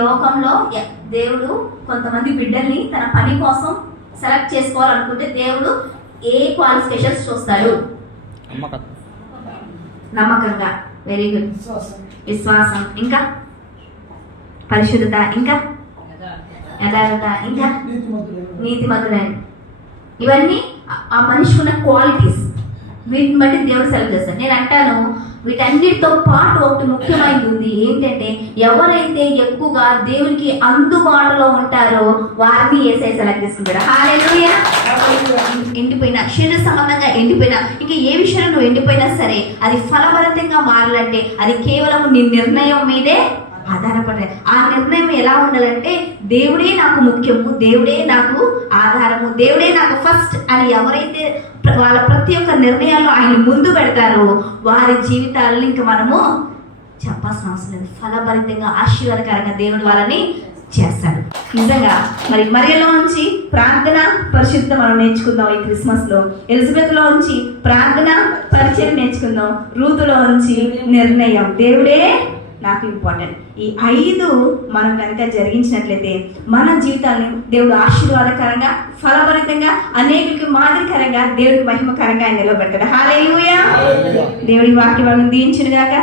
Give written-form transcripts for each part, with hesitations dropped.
లోకంలో దేవుడు కొంతమంది బిడ్డల్ని తన పని కోసం సెలెక్ట్ చేసుకోవాలనుకుంటే దేవుడు ఏ క్వాలిఫికేషన్స్ చూస్తాడు? నమ్మకంగా, వెరీ గుడ్, విశ్వాసం, ఇంకా పరిశుద్ధత, ఇంకా యథార్థత, ఇంకా నీతిమంతుడైన. ఇవన్నీ ఆ మనిషికి ఉన్న క్వాలిటీస్. వీటిని బట్టి దేవుడు సెలెక్ట్ చేస్తాడు. నేను అంటాను, వీటన్నిటితో పాటు ఒకటి ముఖ్యమైనది ఉంది. ఏంటంటే ఎవరైతే ఎక్కువగా దేవునికి అందుబాటులో ఉంటారో వారిని యేసయ్య సెలెక్ట్ చేసుకుంటాడు. హల్లెలూయా. ఎండిపోయిన శరీర సంబంధంగా ఎండిపోయినా, ఇంకా ఏ విషయంలో నువ్వు ఎండిపోయినా సరే అది ఫలభరితంగా మారాలంటే అది కేవలం నీ నిర్ణయం మీదే ఆధారపడే. ఆ నిర్ణయం ఎలా ఉండాలంటే దేవుడే నాకు ముఖ్యము, దేవుడే నాకు ఆధారము, దేవుడే నాకు ఫస్ట్ అని ఎవరైతే వాళ్ళ ప్రతి ఒక్క నిర్ణయాల్లో ఆయన ముందు పెడతారో వారి జీవితాలను ఇంకా మనము చెప్పాల్సిన అవసరం లేదు. ఫలభరితంగా ఆశీర్వాదకరంగా దేవుడు వాళ్ళని చేస్తాడు. నిజంగా మరియలో నుంచి ప్రార్థన పరిశుద్ధత మనం నేర్చుకుందాం ఈ క్రిస్మస్ లో. ఎలిజబెత్ లో నుంచి ప్రార్థన పరిచయం నేర్చుకుందాం. రూతులో నుంచి నిర్ణయం, దేవుడే నాకు ఇంపార్టెంట్. ఈ 5 మనం కనుక జరిగించినట్లయితే మన జీవితాన్ని దేవుడు ఆశీర్వాదకరంగా, ఫలభరితంగా, అనేకులకి మాదిరికరంగా, దేవుడికి మహిమకరంగా ఆయన నిలబెడతాడు. హల్లెలూయా. దేవుడి వాక్యం దీవించును గాక.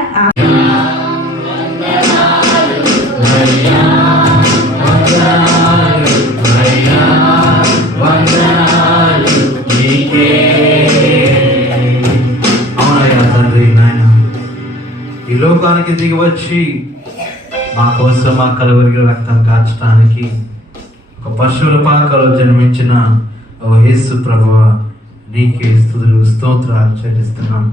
ఈ లోకానికి దిగి వచ్చి మా కోసం మా కలువరిలో రక్తం కార్చడానికి ఒక పశువుల పాకలో జన్మించిన ఓ యేసు ప్రభువా, నీకే స్తుతులు స్తోత్రాలు చెల్లిస్తున్నాం.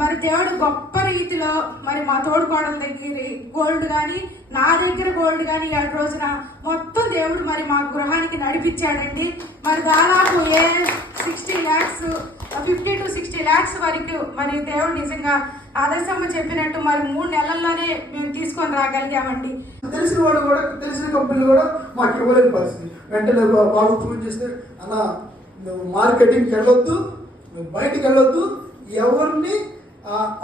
మరి దేవుడు గొప్ప రీతిలో మరి మా తోడుకోడల దగ్గర గోల్డ్ కానీ, నా దగ్గర గోల్డ్ కానీ 7 రోజున మొత్తం దేవుడు మరి మా గృహానికి నడిపించాడండి. మరి దాదాపు 60 lakhs 50 to 60 lakhs వరకు మరి దేవుడు నిజంగా ఆదర్శమ్మ చెప్పినట్టు మరి 3 నెలల్లోనే మేము తీసుకొని రాగలిగామండి. తెలిసిన వాడు కూడా, తెలిసిన కంపెనీలు కూడా మాకు ఇవ్వలేని పరిస్థితి. వెంటనే బాబు ఫోన్ చేస్తే, అన్న నువ్వు మార్కెటింగ్కి వెళ్ళొద్దు, నువ్వు బయటికి వెళ్ళొద్దు, ఎవరిని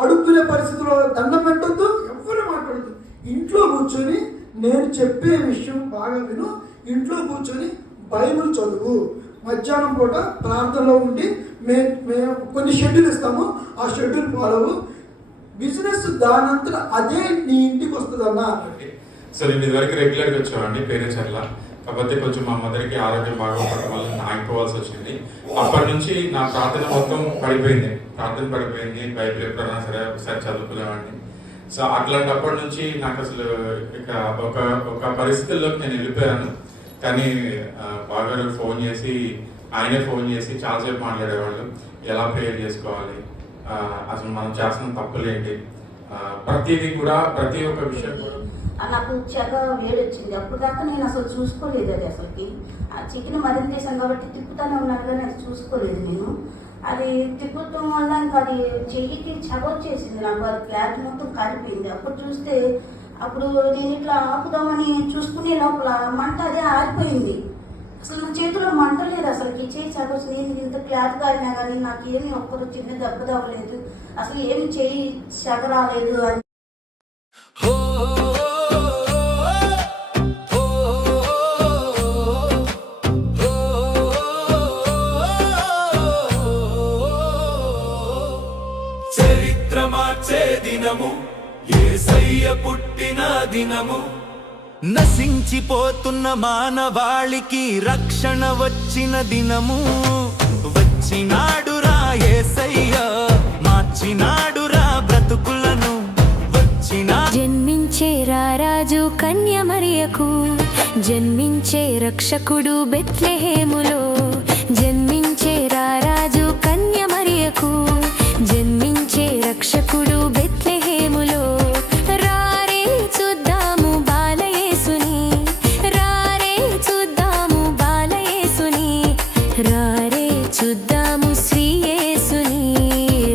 అడుగుతున్న పరిస్థితిలో దండం పెట్టొద్దు, ఎవరు మాట్లాడద్దు, ఇంట్లో కూర్చొని నేను చెప్పే విషయం బాగా విను, ఇంట్లో కూర్చొని బైబిల్ చదువు, మధ్యాహ్నం పూట ప్రార్థనలో ఉండి మేము కొన్ని షెడ్యూల్ ఇస్తాము, ఆ షెడ్యూల్ ఫాలో, బిజినెస్ దానంతా అదే నీ ఇంటికి వస్తుంది అన్న. సో నేను ఇది వరకు రెగ్యులర్గా వచ్చామండి పేరేచర్ల. కాకపోతే కొంచెం మా మదర్కి ఆరోగ్యం బాగోకపోవడం వల్ల నేను ఆగిపోవాల్సి వచ్చింది. అప్పటి నుంచి నా ప్రార్థన మొత్తం పడిపోయింది. బైబిల్ ఎప్పుడైనా సరే ఒకసారి చదువుకునేవాడిని. సో అట్లాంటప్పటి నుంచి నాకు అసలు ఇక ఒక పరిస్థితుల్లోకి నేను వెళ్ళిపోయాను. కానీ బాగా ఆయనే ఫోన్ చేసి చాలాసేపు మాట్లాడేవాళ్ళు. ఎలా ప్రేయర్ చేసుకోవాలి, అసలు మనం చేస్తున్న తప్పులేంటి, ప్రతిదీ కూడా ప్రతి ఒక్క విషయం కూడా. నాకు చెగా వేడి వచ్చింది. అప్పుడు దాకా నేను అసలు చూసుకోలేదు. అది అసలుకి ఆ చికెన్ మరింత వేసాను కాబట్టి తిప్పుతానే ఉన్నాను, కానీ అది చూసుకోలేదు నేను. అది తిప్పటం వల్ల ఇంకా అది చెయ్యికి చెగ వచ్చేసింది. నాకు అది క్లాత్ మొత్తం కాలిపోయింది. అప్పుడు చూస్తే అప్పుడు నేను ఇట్లా ఆపుదామని చూసుకునే లోపల మంట అదే ఆరిపోయింది. అసలు నా చేతిలో మంట లేదు. అసలుకి చేయి చెగ వచ్చింది. నేను ఇంత క్లాత్ కాలినా కానీ నాకేమి ఒక్కరు చిన్న దెబ్బ తవ్వలేదు, అసలు ఏమి చేయి చెగ రాలేదు అని. మార్చే దినము యేసయ్య పుట్టిన దినము, నశించిపోతున్న మానవాళికి రక్షణ వచ్చిన దినము. వచ్చినాడురా యేసయ్య, మార్చినాడురా బ్రతుకులను. జన్మించే రారాజు కన్య మరియకు, జన్మించే రక్షకుడు బెత్లెహేములో. జన్మించే రారాజు కన్య మరియకు, జన్మించే రక్షకుడు బెత్లెహేములో. రారే చూద్దాము బాలయేసుని, రారే చూద్దాము బాలయేసుని, రారే చూద్దాము శ్రీయేసుని,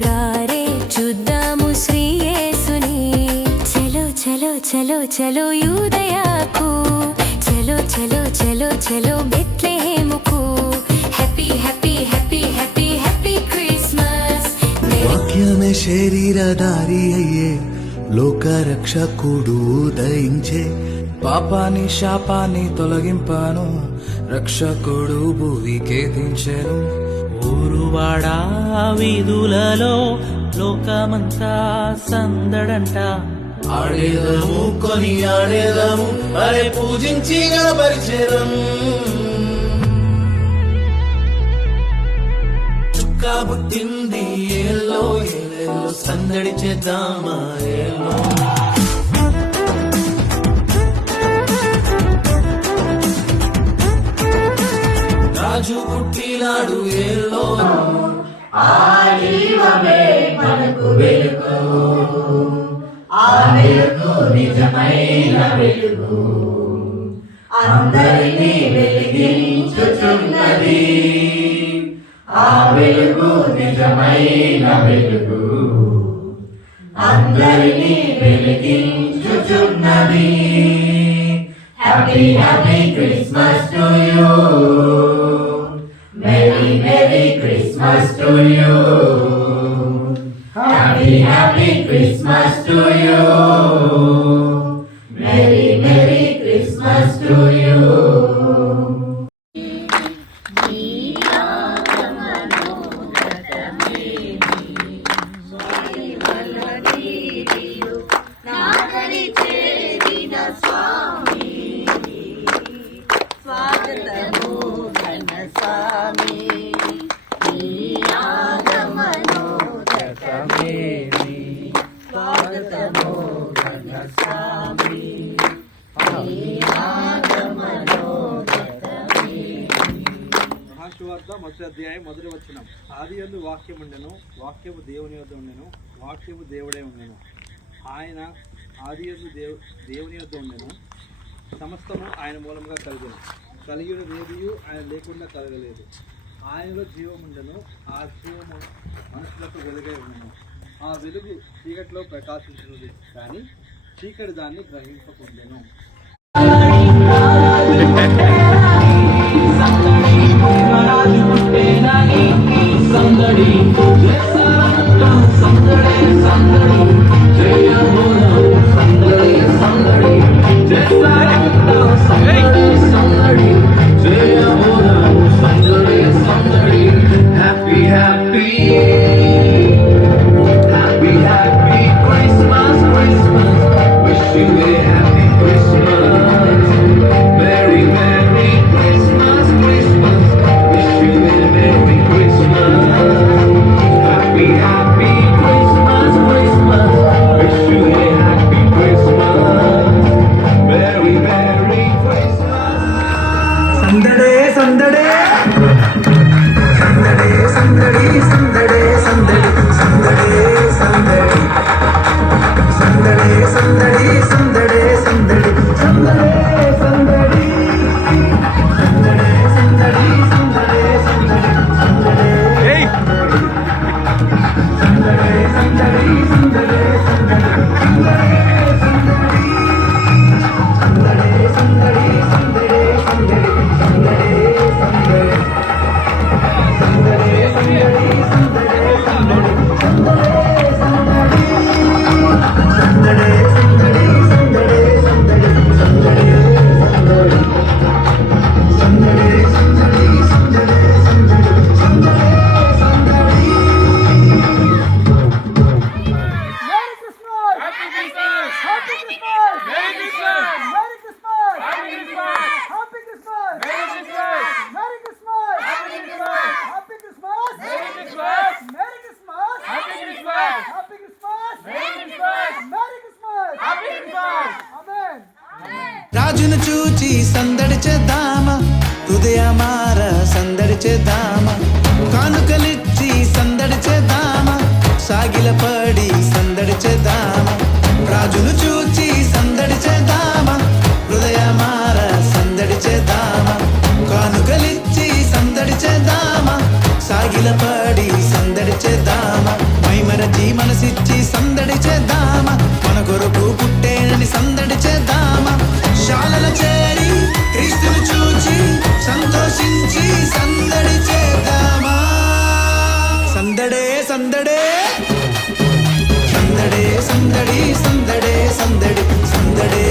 రారే చూద్దాము శ్రీయేసుని. చలో చలో చలో చలో యూదయాకు, చలో చలో చలో చలో బెత్లెహేముకు. Happy happy happy happy happy Christmas. వాక్యమే శరీరధారి అయ్యే లోక రక్షకుడు ఉదయించే. పాపాని శాపాన్ని తొలగింపాను, రక్షకుడు భూమికే దించెను. ఊరువాడా వీధులలో లోకమంతా సందడంట. ఆడేదము కొని ఆడేదము, అరే పూజించి గణపరిచేదం. చుక్కా పుట్టింది ఏలో ఏలేలో, సందడి చేద్దామా ఏలో. రాజు పుట్టినాడు ఏలో. మనకు వెలుగు, ఆ వెలుగు నిజమైన వెలుగు, అందరినీ వెలిగించుచున్నది. ఆ వెలుగు నిజమైన వెలుగు, అందరినీ వెలిగించుచున్నది. Happy happy Christmas to you, merry merry Christmas to you, happy happy Christmas to you, merry merry Christmas to you. మహాశువార్త 1వ అధ్యాయం 1వ వచనం. ఆదియందు వాక్యం ఉండెను, వాక్యము దేవుని యొద్ద ఉండెను, వాక్యము దేవుడే ఉండెను. ఆయన ఆదియందు దేవుని యొద్ద ఉండెను, సమస్తము ఆయన మూలముగా కలిగెను. కలిగినదేదియు ఆయన లేకుండా కలగలేదు. ఆయనలో జీవం ఉండెను, ఆ జీవము మనుషులకు వెలుగై ఉండెను. ఆ వెలుగు చీకటిలో ప్రకాశించినది, కానీ చీకటి దాన్ని గ్రహింపకుండెను. Happy Christmas, Christmas, wish you a happy Christmas. సందడే సందడే సందడే సందడి సందడే సందడి సందడే సందడి సందడే సందడి సందడే సందడి సందడే సందడి సందడే సందడి సందడే సందడి సందడే సందడి సందడే రాజును చూచి సందడి చేద్దామా హృదయమార సందడి చేద్దామా కానుకలిచ్చి సందడి చేద్దామా సాగిలపడి సందడి చేద్దామా రాజును చూచి సందడి చేద్దామా హృదయమార సందడి చేద్దామా కానుకలిచ్చి సందడి చేద్దామా సాగిలపడి సందడి చేద్దామా మైమరచి మనసిచ్చి సందడి చేద్దామా మన కొరకు పుట్టేనని సందడి చేద్దామా శాలల చేరి క్రీస్తును చూచి సంతోషించి సందడి చేద్దామా సందడే సందడే సందడే సందడి సందడే సందడి సందడే